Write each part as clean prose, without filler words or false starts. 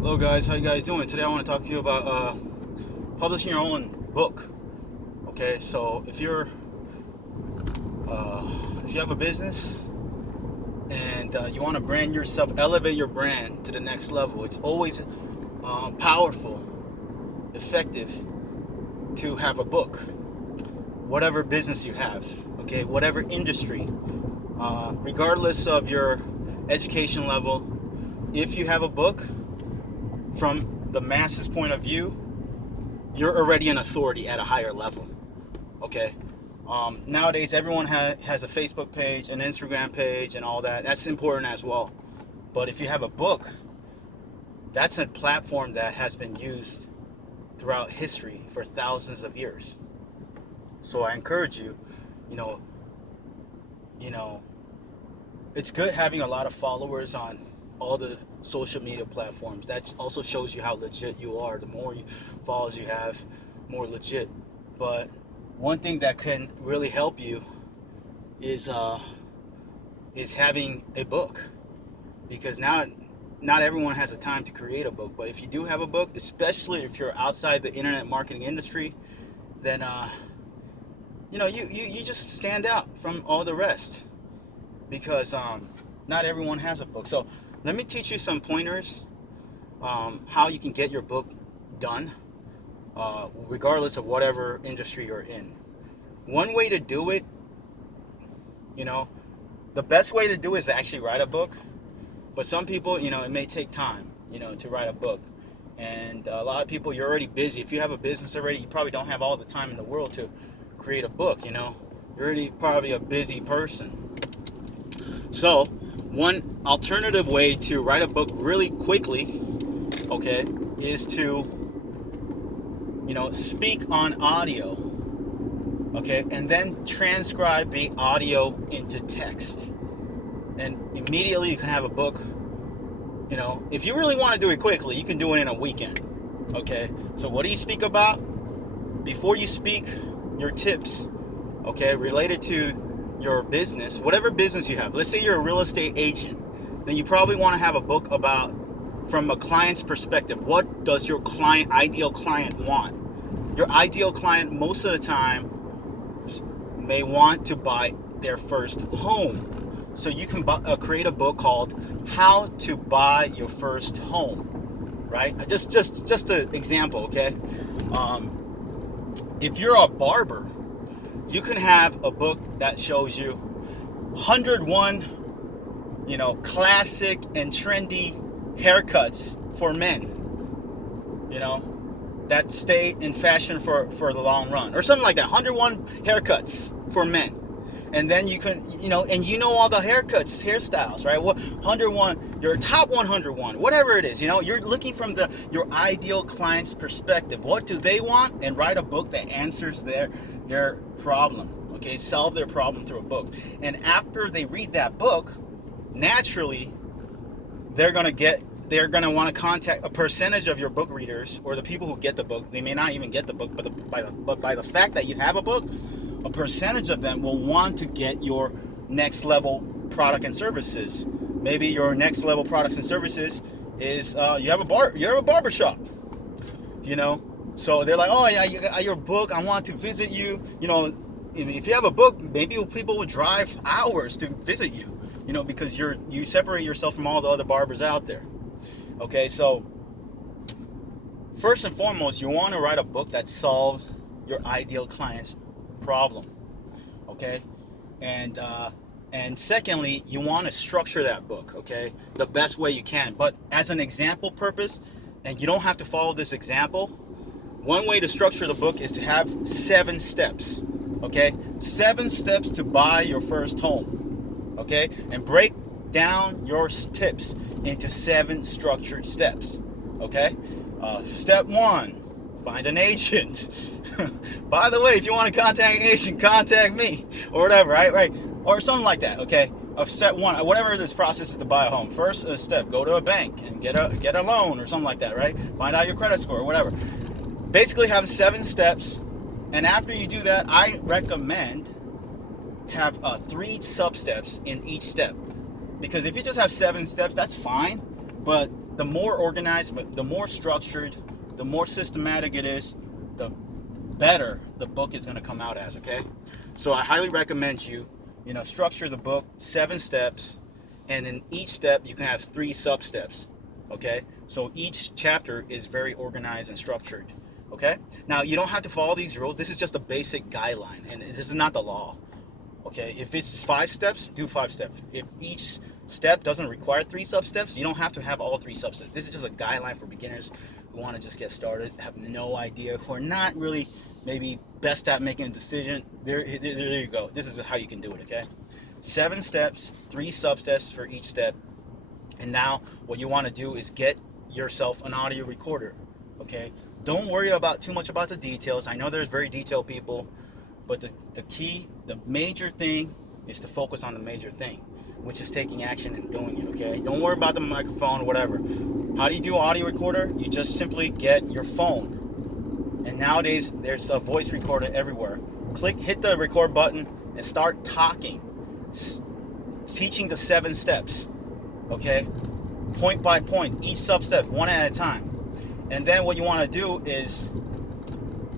Hello guys, how you guys doing? Today I want to talk to you about publishing your own book. Okay, so if you have a business and you want to brand yourself, elevate your brand to the next level, it's always powerful, effective to have a book. Whatever business you have, okay, whatever industry, regardless of your education level, if you have a book, from the masses point of view, you're already an authority at a higher level. Okay, nowadays everyone has a Facebook page, an Instagram page, and all that. That's important as well. But if you have a book, that's a platform that has been used throughout history for thousands of years. So I encourage you, you know, it's good having a lot of followers on all the social media platforms. That also shows you how legit you are. The more followers you have, more legit. But one thing that can really help you is having a book, because now not everyone has the time to create a book. But if you do have a book, especially if you're outside the internet marketing industry, then you just stand out from all the rest, because not everyone has a book. So let me teach you some pointers how you can get your book done, regardless of whatever industry you're in. One way to do it, the best way to do it is actually write a book. But some people, it may take time, to write a book. And a lot of people, you're already busy. If you have a business already, you probably don't have all the time in the world to create a book, You're already probably a busy person. So one alternative way to write a book really quickly, okay, is to, speak on audio, okay, and then transcribe the audio into text. And immediately you can have a book. If you really want to do it quickly, you can do it in a weekend, okay? So what do you speak about? Before you speak, your tips, okay, related to your business, whatever business you have. Let's say you're a real estate agent. Then you probably want to have a book about, from a client's perspective, what does your ideal client want? Your ideal client most of the time may want to buy their first home. So you can create a book called How to Buy Your First Home, right? Just an example, okay? If you're a barber, you can have a book that shows you 101, classic and trendy haircuts for men, that stay in fashion for the long run, or something like that. 101 haircuts for men. And then you can, and all the haircuts, hairstyles, right? 101, your top 101, whatever it is, you're looking from your ideal client's perspective. What do they want? And write a book that answers their problem, okay? Solve their problem through a book. And after they read that book, naturally, they're going to want to contact a percentage of your book readers, or the people who get the book. They may not even get the book, but by the fact that you have a book, a percentage of them will want to get your next level product and services. Maybe your next level products and services is you have a barber shop, So they're like, oh yeah, you got your book, I want to visit you. If you have a book, maybe people will drive hours to visit you, because you separate yourself from all the other barbers out there. Okay, so first and foremost, you want to write a book that solves your ideal client's problem, okay? And secondly, you want to structure that book, okay, the best way you can. But as an example purpose, and you don't have to follow this example, one way to structure the book is to have 7 steps, okay? 7 steps to buy your first home, okay? And break down your tips into 7 structured steps, okay? Step 1, find an agent. By the way, if you want to contact an agent, contact me, or whatever, right? Or something like that, okay? Of step 1, whatever this process is to buy a home. First step, go to a bank and get a loan or something like that, right? Find out your credit score or whatever. Basically have 7 steps, and after you do that, I recommend have 3 sub steps in each step. Because if you just have 7 steps, that's fine, but the more organized, the more structured, the more systematic it is, the better the book is going to come out as, okay? So I highly recommend you structure the book 7 steps, and in each step you can have 3 sub steps, okay? So each chapter is very organized and structured, okay? Now you don't have to follow these rules. This is just a basic guideline, and this is not the law, okay? If it's 5 steps, do 5 steps. If each step doesn't require 3 sub steps, you don't have to have all 3 sub steps. This is just a guideline for beginners who want to just get started, have no idea, who are not really maybe best at making a decision. There you go. This is how you can do it, okay? 7 steps, 3 sub steps for each step. And now what you want to do is get yourself an audio recorder, okay? Don't worry about too much about the details. I know there's very detailed people, but the key, the major thing is to focus on the major thing, which is taking action and doing it, okay? Don't worry about the microphone or whatever. How do you do audio recorder? You just simply get your phone. And nowadays, there's a voice recorder everywhere. Hit the record button and start talking. Teaching the 7 steps, okay? Point by point, each sub-step, one at a time. And then what you want to do is,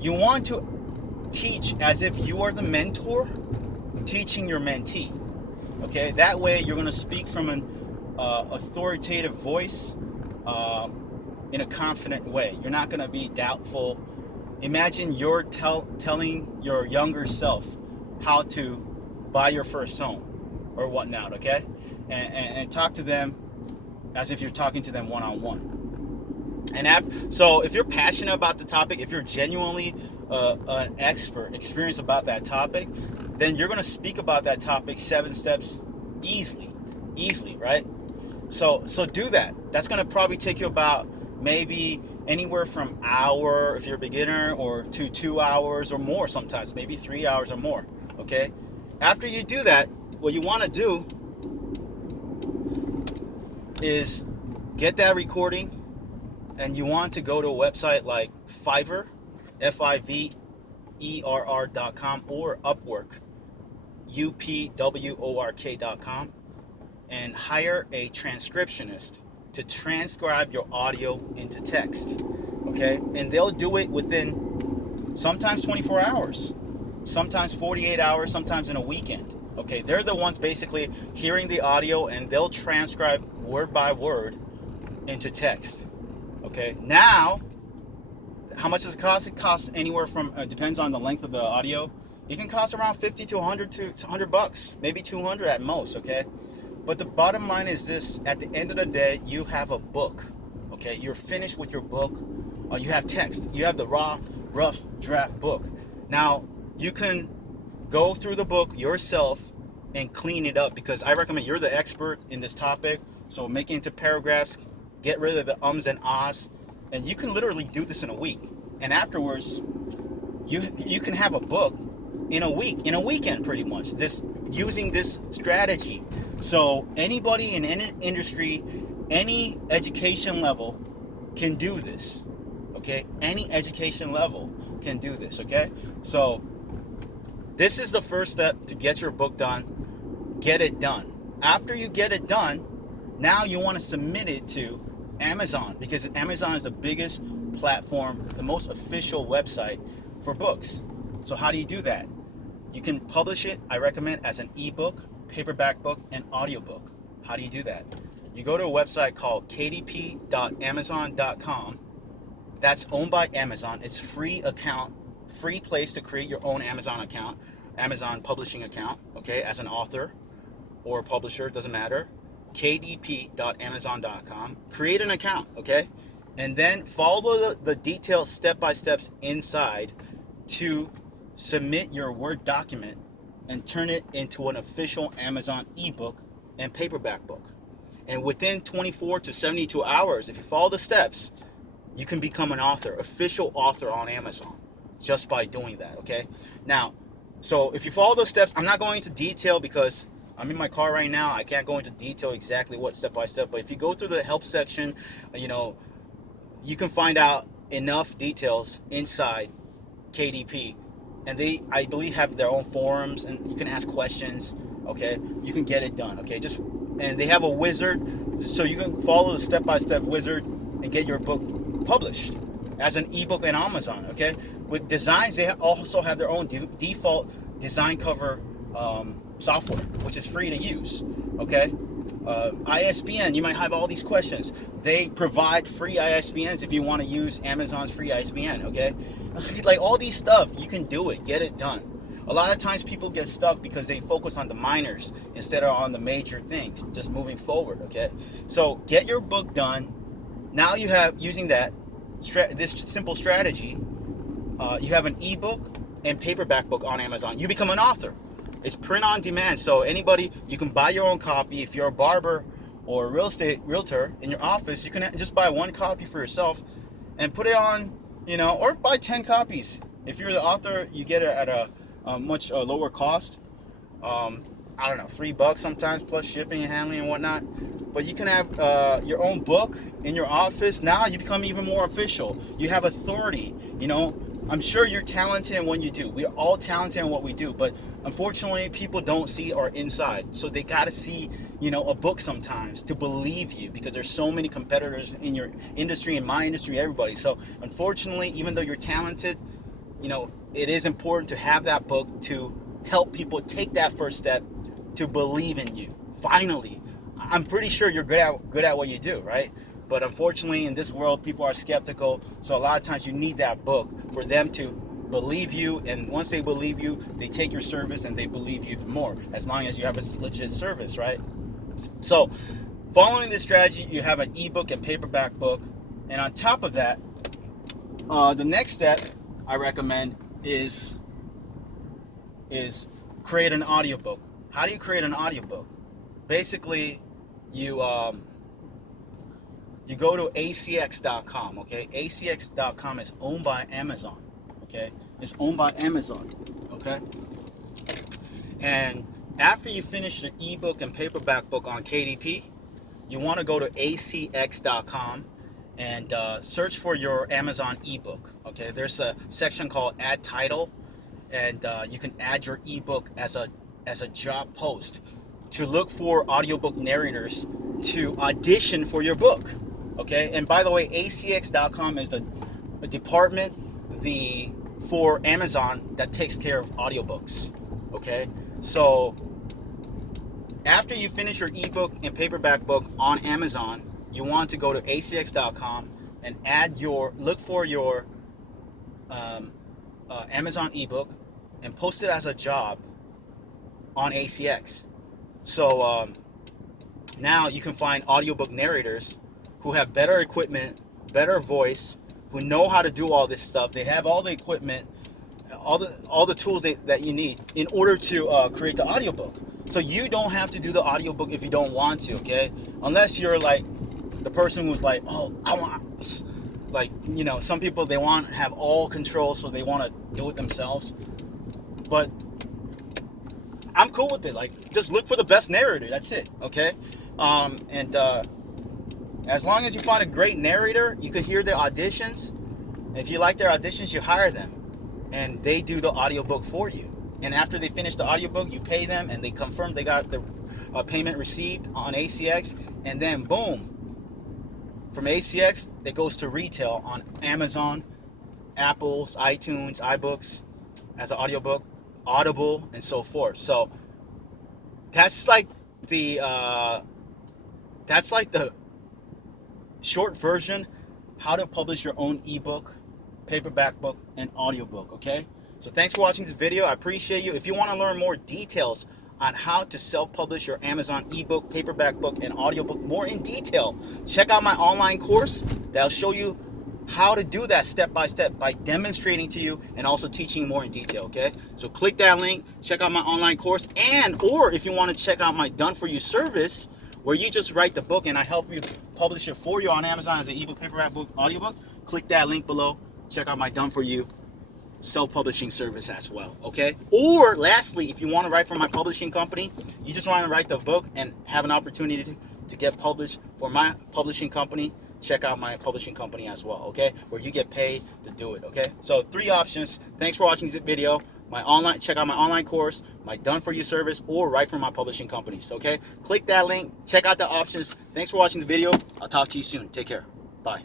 you want to teach as if you are the mentor teaching your mentee, okay? That way, you're going to speak from an authoritative voice in a confident way. You're not going to be doubtful. Imagine you're telling your younger self how to buy your first home or whatnot, okay? And talk to them as if you're talking to them one-on-one. And so if you're passionate about the topic, if you're genuinely an expert, experienced about that topic, then you're going to speak about that topic 7 steps easily, right? So do that. That's going to probably take you about maybe anywhere from hour if you're a beginner, or to 2 hours or more sometimes, maybe 3 hours or more, okay? After you do that, what you want to do is get that recording, and you want to go to a website like Fiverr, Fiverr.com, or Upwork, Upwork.com, and hire a transcriptionist to transcribe your audio into text, okay? And they'll do it within sometimes 24 hours, sometimes 48 hours, sometimes in a weekend, okay? They're the ones basically hearing the audio, and they'll transcribe word by word into text, okay? Now, how much does it cost? It costs anywhere from, depends on the length of the audio. It can cost around 50 to 100 to $100, maybe 200 at most, okay? But the bottom line is this: at the end of the day, you have a book, okay? You're finished with your book. You have text. You have the raw, rough draft book. Now, you can go through the book yourself and clean it up, because I recommend, you're the expert in this topic, so make it into paragraphs, get rid of the ums and ahs, and you can literally do this in a week. And afterwards, you can have a book in a week, in a weekend, pretty much, using this strategy. So anybody in any industry, any education level can do this, okay? Any education level can do this, okay? So this is the first step to get your book done. Get it done. After you get it done, now you want to submit it to Amazon, because Amazon is the biggest platform, the most official website for books. So how do you do that? You can publish it, I recommend, as an ebook, paperback book, and audiobook. How do you do that? You go to a website called kdp.amazon.com. That's owned by Amazon. It's free account, free place to create your own Amazon account, Amazon publishing account, okay, as an author or a publisher, doesn't matter. kdp.amazon.com. Create an account, okay? And then follow the detailed step-by-steps inside to submit your Word document and turn it into an official Amazon ebook and paperback book. And within 24 to 72 hours, if you follow the steps, you can become an author, official author on Amazon, just by doing that, okay? Now, so if you follow those steps, I'm not going into detail because I'm in my car right now. I can't go into detail exactly what step by step, but if you go through the help section, you can find out enough details inside KDP. And they, I believe, have their own forums, and you can ask questions, okay? You can get it done, okay? Just and they have a wizard, so you can follow the step-by-step wizard and get your book published as an ebook on Amazon. Okay, with designs, they also have their own default design cover software, which is free to use. Okay, ISBN, you might have all these questions. They provide free ISBNs if you want to use Amazon's free ISBN. Okay, like all these stuff, you can do it, get it done. A lot of times people get stuck because they focus on the minors instead of on the major things, just moving forward. Okay, so get your book done. Now you have, using that this simple strategy, you have an ebook and paperback book on Amazon. You become an author. It's print on demand, so anybody, you can buy your own copy. If you're a barber or a real estate realtor in your office, you can just buy one copy for yourself and put it on, or buy 10 copies. If you're the author, you get it at a much lower cost. I don't know, $3 sometimes, plus shipping and handling and whatnot. But you can have your own book in your office. Now you become even more official. You have authority. I'm sure you're talented in what you do. We're all talented in what we do, but unfortunately, people don't see our inside. So they got to see, a book sometimes to believe you, because there's so many competitors in your industry, in my industry, everybody. So unfortunately, even though you're talented, it is important to have that book to help people take that first step to believe in you. Finally, I'm pretty sure you're good at what you do, right? But unfortunately, in this world, people are skeptical. So a lot of times you need that book for them to believe you. And once they believe you, they take your service and they believe you more, as long as you have a legit service, right? So following this strategy, you have an ebook and paperback book. And on top of that, the next step I recommend is create an audiobook. How do you create an audiobook? Basically, you go to acx.com, okay? acx.com is owned by Amazon, okay? It's owned by Amazon, okay? And after you finish the ebook and paperback book on KDP, you want to go to acx.com and search for your Amazon ebook, okay? There's a section called Add Title, and you can add your ebook as a job post to look for audiobook narrators to audition for your book. Okay, and by the way, acx.com is the department for Amazon that takes care of audiobooks. Okay, so after you finish your ebook and paperback book on Amazon, you want to go to acx.com and look for your Amazon ebook and post it as a job on ACX. So now you can find audiobook narrators who have better equipment, better voice, who know how to do all this stuff. They have all the equipment, all the tools that you need in order to create the audiobook. So you don't have to do the audiobook if you don't want to, okay? Unless you're like the person who's like, oh, I want, like, some people, they want to have all control, so they want to do it themselves. But I'm cool with it. Like, just look for the best narrator. That's it, okay? As long as you find a great narrator, you can hear their auditions. If you like their auditions, you hire them, and they do the audiobook for you. And after they finish the audiobook, you pay them, and they confirm they got the payment received on ACX, and then boom, from ACX, it goes to retail on Amazon, Apple's, iTunes, iBooks, as an audiobook, Audible, and so forth. So that's like the short version, how to publish your own ebook, paperback book, and audiobook, okay? So thanks for watching this video. I appreciate you. If you want to learn more details on how to self-publish your Amazon ebook, paperback book, and audiobook more in detail, check out my online course that'll show you how to do that step by step by demonstrating to you and also teaching more in detail, okay? So click that link, check out my online course, or if you want to check out my done for you service, where you just write the book and I help you publish it for you on Amazon as an ebook, paperback book, audiobook, click that link below. Check out my done for you self-publishing service as well, okay? Or lastly, if you want to write for my publishing company, you just want to write the book and have an opportunity to get published for my publishing company, check out my publishing company as well, okay? Where you get paid to do it, okay? So 3 options. Thanks for watching this video. check out my online course, my done for you service, or write for my publishing companies. Okay, click that link, check out the options. Thanks for watching the video. I'll talk to you soon. Take care. Bye.